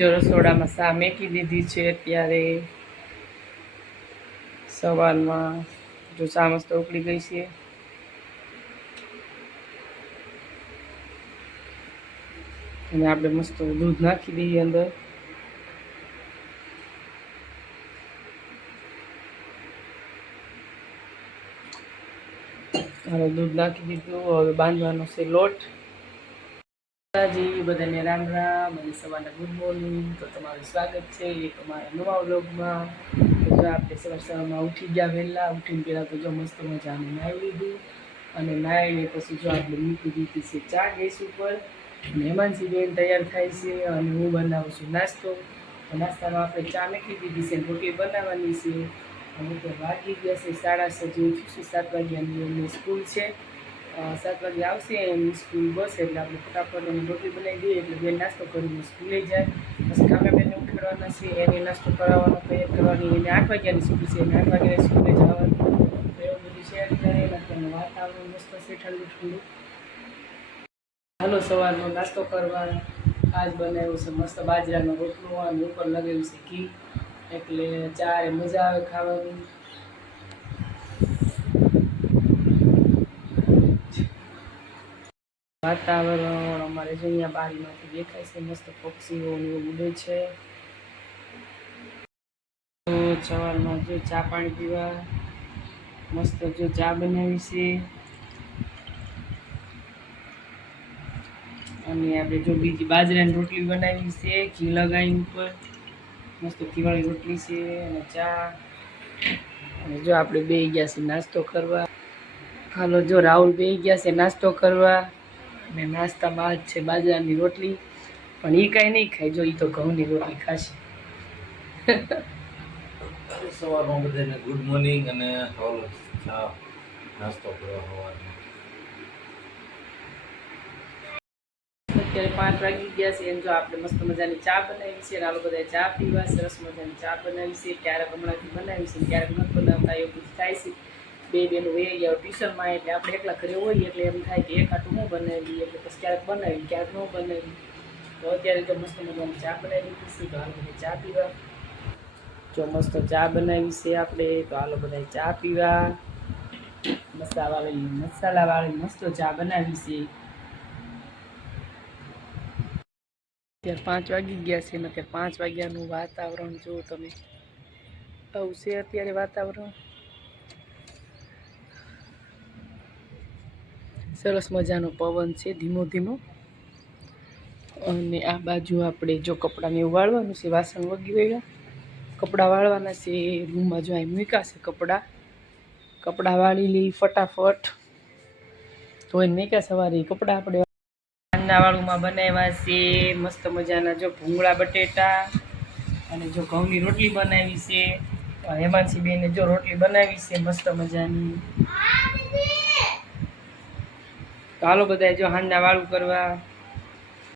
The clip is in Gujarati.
જો રસોડામાં સા મેકી દીધી છે અત્યારે સવારમાં જો સા મસ્ત ઉકળી ગઈ છે અને આપણે મસ્ત દૂધ નાખી દઈએ અંદર હવે દૂધ નાખી દીધું હવે બાંધવાનો છે લોટ જી બધાને રામ રામ અને સવારના ગુડ મોર્નિંગ તો તમારું સ્વાગત છે એક અમારા નવા વ્લોગમાં તો જો આપણે સવારમાં ઉઠી ગયા વહેલા ઉઠીને પહેલાં તો જો મસ્ત મજાનું નાહી લીધું અને નાહીને પછી જો આપણે મૂકી દીધી છે ચા ગેસ ઉપર અને હેમાંશીબેન તૈયાર થાય છે અને હું બનાવું છું નાસ્તો નાસ્તામાં આપણે ચા મૂકી દીધી છે રોટલી બનાવવાની છે અને તો વાગી ગયા છે 6:30 7 વાગ્યાની એની સ્કૂલ છે 7 વાગે આવશે એની સ્કૂલ બસ એટલે આપણે ફટાફટ એની રોટલી બનાવી દઈએ એટલે બેન નાસ્તો કરીને સ્કૂલે જાય પછી કાકાબેનને ઉઠાડવાના છે એને નાસ્તો કરાવવાનો તૈયાર કરવાની એને 8 વાગ્યાની સ્કૂલ છે એને 8 વાગ્યાની સ્કૂલે જવાનું તો એવું બધું શેર કરે અત્યારનું વાતાવરણ મસ્ત છે ઠંડુ ઠંડુ હાલો સવારનો નાસ્તો કરવા આજ બનાવ્યું છે મસ્ત બાજરાનો રોટલો અને ઉપર લગાવ્યું છે ઘી એટલે ચારે મજા આવે ખાવાની વાતાવરણ અમારે જો અહીંયા બારીમાંથી દેખાય છે મસ્ત પક્ષીઓ ને એવું ઉડે છે તો સવારમાં જો ચા પાણી પીવા મસ્ત જો ચા બનાવી છે અને આપણે જો બીજી બાજરાની રોટલી બનાવી છે ઘી લગાવી ઉપર મસ્ત ઘીવાળી રોટલી છે અને ચા અને જો આપણે બેસી ગયા છે નાસ્તો કરવા હાલો જો રાહુલ બેસી ગયા છે નાસ્તો કરવા અને નાસ્તામાં જ છે બાજરાની રોટલી પણ એ કાંઈ નહીં ખાય જો એ તો ઘઉંની રોટલી ખાશે સવારમાં બધાને ગુડ મોર્નિંગ અને નાસ્તો કરવા સવારમાં અત્યારે 5 વાગી ગયા છે એમ જો આપણે મસ્ત મજાની ચા બનાવી છે અને આ બધા ચા પીવા સરસ મજાની ચા બનાવી છે ક્યારેક હમણાંથી બનાવી છે ક્યારેક નથી બનાવતા એવું બધું થાય છે બે બેનું વહી ગયા ટ્યુશનમાં એટલે આપણે એકલા ઘરે હોઈએ એટલે એમ થાય કે એક આટું ન બનાવી એટલે પછી ક્યારેક બનાવી ક્યારેક ન બનાવી તો અત્યારે તો મસ્ત મજાની ચા બનાવી દીધી છે તો હાલ બધી ચા પીવા જો મસ્ત ચા બનાવી છે આપણે તો હાલો બધા ચા પીવા મસાલાવાળી મસ્ત ચા બનાવી છે અત્યારે 5 વાગી ગયા છે ને અત્યારે 5 વાગ્યાનું વાતાવરણ જો તમે આવું છે અત્યારે વાતાવરણ સરસ મજાનો પવન છે ધીમો ધીમો અને આ બાજુ આપણે જો કપડાને એવું વાળવાનું છે વાસણ વગી ગયા કપડાં વાળવાના છે રૂમમાં જો અહીં મૂક્યા છે કપડાં વાળી લઈ ફટાફટ ધોઈને મૂક્યા સવારે કપડાં આપણે વાળુંમાં બનાવ્યા છે મસ્ત મજાના જો ભૂંગળા બટેટા અને જો ઘઉંની રોટલી બનાવી છે હેમાંશીબેને જો રોટલી બનાવી છે મસ્ત મજાની તો હાલો બધા જો હાંજના વાળું કરવા